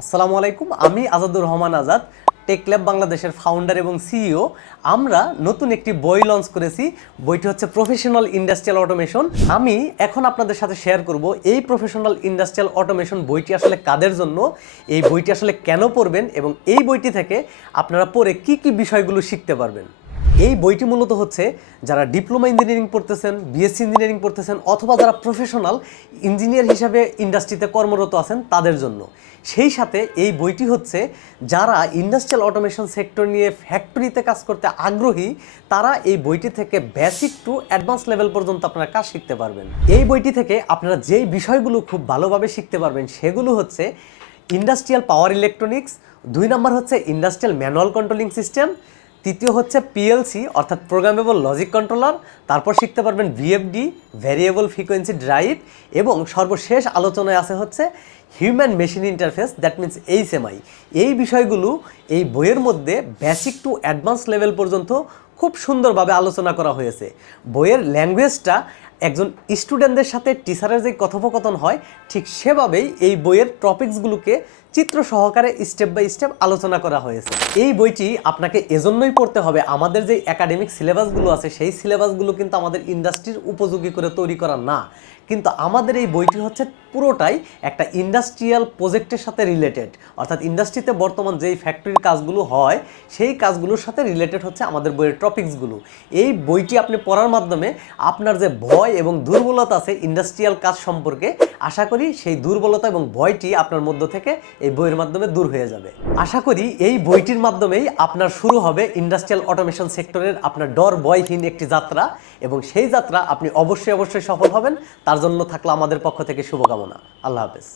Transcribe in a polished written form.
আসসালামু আলাইকুম। আমি আজাদুর রহমান আজাদ, টেক ল্যাব বাংলাদেশের ফাউন্ডার এবং সিইও। আমরা নতুন একটি বই লঞ্চ করেছি। বইটি হচ্ছে প্রফেশনাল ইন্ডাস্ট্রিয়াল অটোমেশন। আমি এখন আপনাদের সাথে শেয়ার করব এই প্রফেশনাল ইন্ডাস্ট্রিয়াল অটোমেশন বইটি আসলে কাদের জন্য, এই বইটি আসলে কেন পড়বেন এবং এই বইটি থেকে আপনারা পড়ে কি কি বিষয়গুলো শিখতে পারবেন। এই বইটি মূলত হচ্ছে যারা ডিপ্লোমা ইঞ্জিনিয়ারিং পড়তেছেন, বিএসসি ইঞ্জিনিয়ারিং পড়তেছেন অথবা যারা প্রফেশনাল ইঞ্জিনিয়ার হিসাবে ইন্ডাস্ট্রিতে কর্মরত আছেন তাদের জন্য। সেই সাথে এই বইটি হচ্ছে যারা ইন্ডাস্ট্রিয়াল অটোমেশন সেক্টর নিয়ে ফ্যাক্টরিতে কাজ করতে আগ্রহী তারা এই বইটি থেকে বেসিক টু অ্যাডভান্স লেভেল পর্যন্ত আপনারা কাজ শিখতে পারবেন। এই বইটি থেকে আপনারা যেই বিষয়গুলো খুব ভালোভাবে শিখতে পারবেন সেগুলো হচ্ছে ইন্ডাস্ট্রিয়াল পাওয়ার ইলেকট্রনিক্স, 2 নম্বর হচ্ছে ইন্ডাস্ট্রিয়াল ম্যানুয়াল কন্ট্রোলিং সিস্টেম, তৃতীয় হচ্ছে পিএলসি অর্থাৎ প্রোগ্রামেবল লজিক কন্ট্রোলার, তারপর শিখতে পারবেন ভিএফডি ভ্যারিয়েবল ফ্রিকোয়েন্সি ড্রাইভ, এবং সর্বশেষ আলোচনায় আছে হচ্ছে human machine interface, that means HMI. এই বিষয়গুলো এই বইয়ের মধ্যে বেসিক টু অ্যাডভান্স লেভেল পর্যন্ত খুব সুন্দরভাবে আলোচনা করা হয়েছে। বইয়ের ল্যাঙ্গুয়েজটা একজন স্টুডেন্টদের সাথে টিচারের যে কথোপকথন হয় ঠিক সেভাবেই এই বইয়ের টপিকসগুলোকে চিত্র সহকারে স্টেপ বাই স্টেপ আলোচনা করা হয়েছে। এই বইটি আপনাকে এজন্যই পড়তে হবে, আমাদের যে একাডেমিক সিলেবাসগুলো আছে সেই সিলেবাসগুলো কিন্তু আমাদের ইন্ডাস্ট্রির উপযোগী করে তৈরি করা না, কিন্তু আমাদের এই বইটি হচ্ছে পুরোটাই একটা ইন্ডাস্ট্রিয়াল প্রজেক্টের সাথে রিলেটেড, অর্থাৎ ইন্ডাস্ট্রিতে বর্তমান যেই ফ্যাক্টরির কাজগুলো হয় সেই কাজগুলোর সাথে রিলেটেড হচ্ছে আমাদের বইয়ের টপিকসগুলো। এই বইটি আপনি পড়ার মাধ্যমে আপনার যে ভয় এবং দুর্বলতা আছে ইন্ডাস্ট্রিয়াল কাজ সম্পর্কে, আশা করি সেই দুর্বলতা এবং ভয়টি আপনার মধ্য থেকে এই বইয়ের মাধ্যমে দূর হয়ে যাবে। আশা করি এই বইটির মাধ্যমেই আপনার শুরু হবে ইন্ডাস্ট্রিয়াল অটোমেশন সেক্টরের আপনার ডর ভয়হীন একটি যাত্রা, এবং সেই যাত্রা আপনি অবশ্যই সফল হবেন। তার জন্য থাকলো আমাদের পক্ষ থেকে শুভকামনা। আল্লাহ হাফেজ।